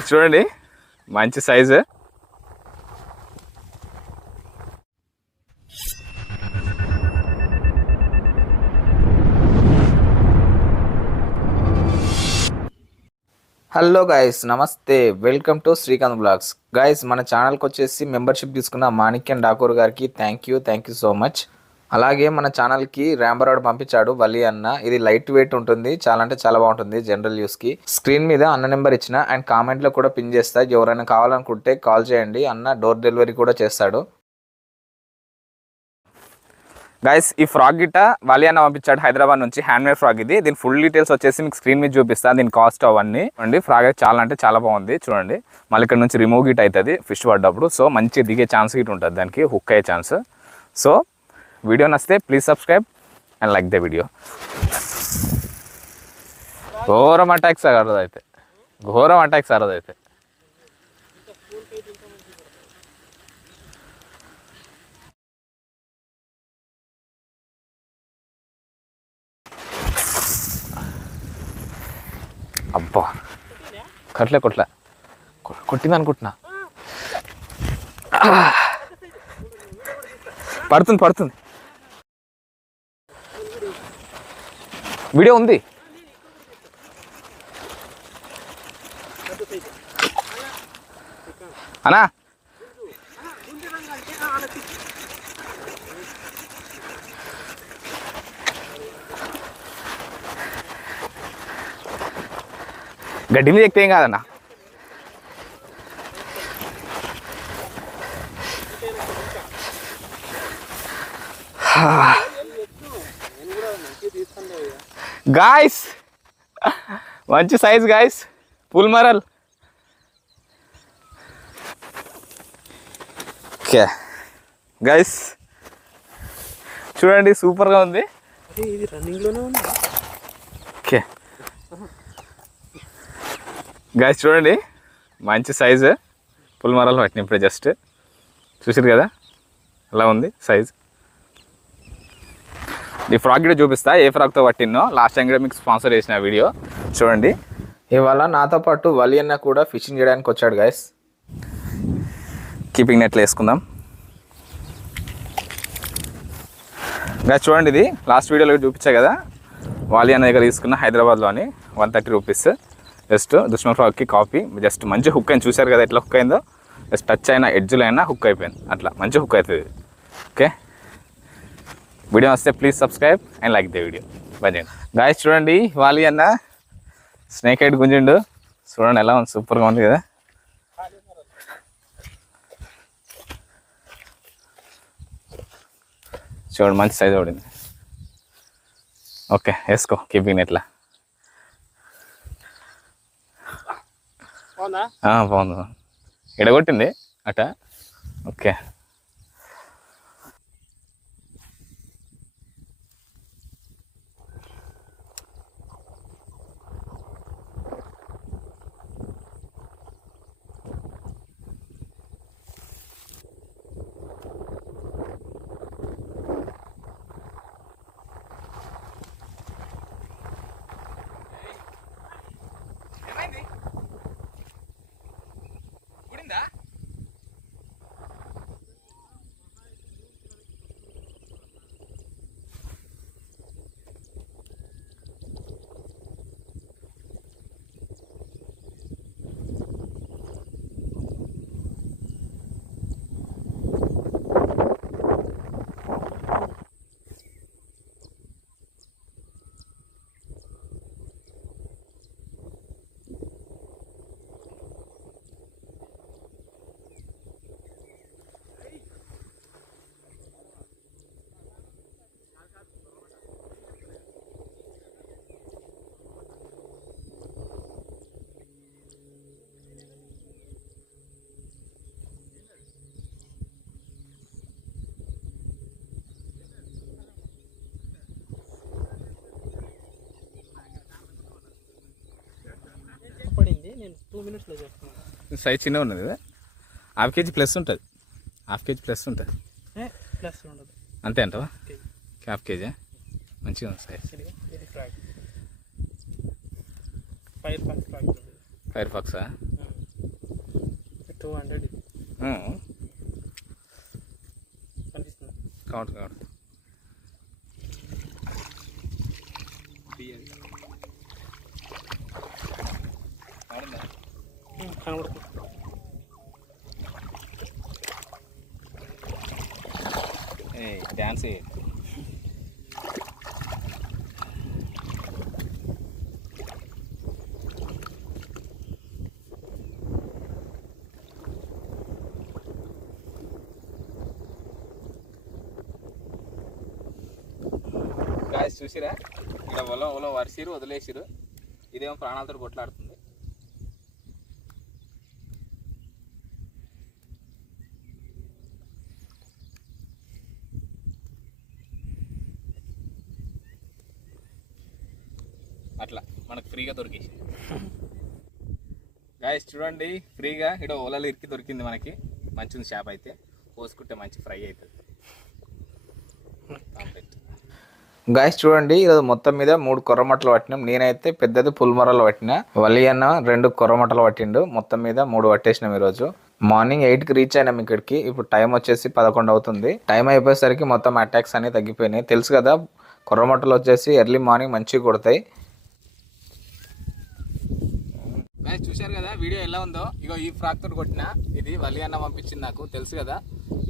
చూడండి మంచి size. Hello guys, నమస్తే, welcome to Srikanth blogs. Guys, మన ఛానల్కి వచ్చేసి మెంబర్షిప్ తీసుకున్న మాణిక్యం ఠాకూర్ గారికి థ్యాంక్ యూ సో మచ్. అలాగే మన ఛానల్కి ర్యాంబరాడ్ పంపించాడు వలి అన్న. ఇది లైట్ వెయిట్ ఉంటుంది, చాలా అంటే చాలా బాగుంటుంది జనరల్ యూస్కి. స్క్రీన్ మీద అన్న నెంబర్ ఇచ్చిన అండ్ కామెంట్లో కూడా పిన్ చేస్తా. ఎవరైనా కావాలనుకుంటే కాల్ చేయండి, అన్న డోర్ డెలివరీ కూడా చేస్తాడు. గైస్, ఈ ఫ్రాక్ గిట్ట వలి అన్న పంపించాడు హైదరాబాద్ నుంచి. హ్యాండ్మేడ్ ఫ్రాక్ ఇది. దీని ఫుల్ డీటెయిల్స్ వచ్చేసి మీకు స్క్రీన్ మీద చూపిస్తాను. దీని కాస్ట్ అవన్నీ చూడండి. ఫ్రాక్ అయితే చాలా అంటే చాలా బాగుంది చూడండి. మళ్ళీ ఇక్కడ నుంచి రిమూవ్ గిట్ అవుతుంది ఫిష్ పడ్డప్పుడు. సో మంచి దిగే ఛాన్స్ గిట్ ఉంటుంది దానికి, హుక్ అయ్యే ఛాన్స్. సో వీడియో నచ్చితే please subscribe and like the video. ఘోరం అటాక్ సార్ అదైతే, ఘోరం అటాక్ సార్ అదైతే. అబ్బా కొట్లే కొట్టింది అనుకుంటున్నా. పడుతుంది వీడియో ఉంది. అన్నా గడ్డి మీద ఎక్కితే ఏం కాదన్నా. గాయస్ మంచి సైజ్ గాయస్, పుల్మరల్. ఓకే గాయస్ చూడండి, సూపర్గా ఉంది. ఇది రన్నింగ్లోనే ఉంది. ఓకే గాయస్ చూడండి, మంచి సైజు పుల్మరల్ పట్టిన ఇప్పుడే జస్ట్ చూసారు కదా అలా ఉంది సైజ్. ఈ ఫ్రాక్ కూడా చూపిస్తా, ఏ ఫ్రాక్తో పట్టినో. లాస్ట్ టైం కూడా మీకు స్పాన్సర్ చేసిన వీడియో చూడండి. ఇవాళ నాతో పాటు వలి అన్న కూడా ఫిషింగ్ చేయడానికి వచ్చాడు గాయస్. కీపింగ్ నెట్లు వేసుకుందాం గాయస్. చూడండి, ఇది లాస్ట్ వీడియోలో చూపించా కదా, వాలి అన్న దగ్గర తీసుకున్న హైదరాబాద్లోని 130 రూపీస్. జస్ట్ దుష్మన్ ఫ్రాక్కి కాపీ. జస్ట్ మంచి హుక్ అయింది, చూశారు కదా ఎట్లా హుక్ అయిందో. జస్ట్ టచ్ అయినా ఎడ్జ్లో అయినా హుక్ అయిపోయింది, అట్లా మంచి హుక్ అవుతుంది. ఓకే, వీడియో వస్తే please subscribe and like the video. Bye guys. చూడండి వాలి అన్న స్నేక్ హెడ్ గుంజిండు. చూడండి ఎలా ఉంది, సూపర్గా ఉంది కదా. చూడండి మంచి సైజ్ పడింది. ఓకే వేసుకో కీపింగ్ ఎట్లా. బాగుంది, ఎడగొట్టింది అట. ఓకే నేను 2 మినిట్స్లో చేస్తున్నాను. సైజ్ చిన్నగా ఉన్నది కదా, హాఫ్ కేజీ ప్లస్ ఉంటుంది. హాఫ్ కేజీ ప్లస్ ఉంటుంది, ప్లస్ ఉండదు అంతే అంటవా? హాఫ్ కేజీ మంచిగా ఉంది సైజ్. ఇది frock, fire fox frock. Fire ఫాక్సా? 200 కనిపిస్తుంది. కౌంట్ కనబడుతుంది. డ్యాన్స్ గాయస్ చూసిరా, ఇక్కడ ఒలో వరిసిరు వదిలేసిరు, ఇదేమో ప్రాణాలతో కొట్లాడుతుంది. అట్లా మనకు ఫ్రీగా దొరికేసింది. గాయస్ చూడండి, ఫ్రీగా ఇక్కడ ఓలలో ఇరికి దొరికింది మనకి. మంచిది షాప్ అయితే, కోసుకుంటే మంచి ఫ్రై అవుతుంది. గాయస్ చూడండి, ఈరోజు మొత్తం మీద 3 కొర్రమట్టలు పట్టినాం. నేనైతే పెద్దది పుల్మరలు పట్టినా, వలి అన్న 2 కొర్రమట్టలు పట్టిండు. మొత్తం మీద 3 పట్టేసినాం ఈరోజు. మార్నింగ్ 8కి రీచ్ అయినాం ఇక్కడికి. ఇప్పుడు టైం వచ్చేసి 11 అవుతుంది. టైం అయిపోయేసరికి మొత్తం అటాక్స్ అనేవి తగ్గిపోయినాయి. తెలుసు కదా, కొర్రమట్టలు వచ్చేసి ఎర్లీ మార్నింగ్ మంచిగా కొడతాయి. చూశారు కదా వీడియో ఎలా ఉందో. ఇగో ఈ ఫ్రాక్ తోటి కొట్టిన, ఇది వలి అన్న పంపించింది నాకు. తెలుసు కదా,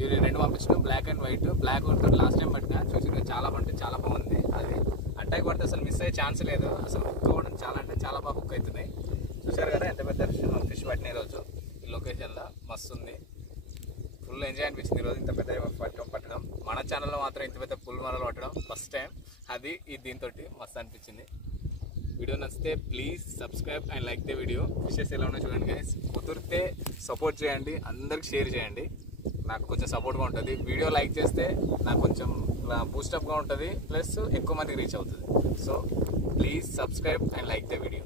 ఇవి 2 పంపించిన, బ్లాక్ అండ్ వైట్. బ్లాక్ తోటి లాస్ట్ టైం పట్టిన, చూసి చాలా అంటే చాలా బాగుంది. అది అటాక్ పడితే అసలు మిస్ అయ్యే ఛాన్స్ లేదు. అసలు హుక్ అవ్వడం చాలా అంటే చాలా బాగా హుక్ అవుతున్నాయి. చూశారు కదా ఎంత పెద్ద ఫిష్ పట్టిన ఈరోజు. ఈ లొకేషన్లో మస్తు ఉంది. ఫుల్ ఎంజాయ్ అనిపించింది ఈరోజు ఇంత పెద్ద పట్టడం. మన ఛానల్లో మాత్రం ఇంత పెద్ద పుల్ మరలు పట్టడం ఫస్ట్ టైం. అది దీంతో మస్తు అనిపించింది. వీడియో నచ్చితే please subscribe and like the video. Fishes ఎలా ఉన్నాయో చూడండి గైస్. కుదిరితే సపోర్ట్ చేయండి, అందరికి షేర్ చేయండి, నాకు కొంచెం సపోర్ట్గా ఉంటుంది. వీడియో లైక్ చేస్తే నాకు కొంచెం బూస్టప్గా ఉంటుంది, ప్లస్ ఎక్కువ మందికి రీచ్ అవుతుంది. So please subscribe and like the video.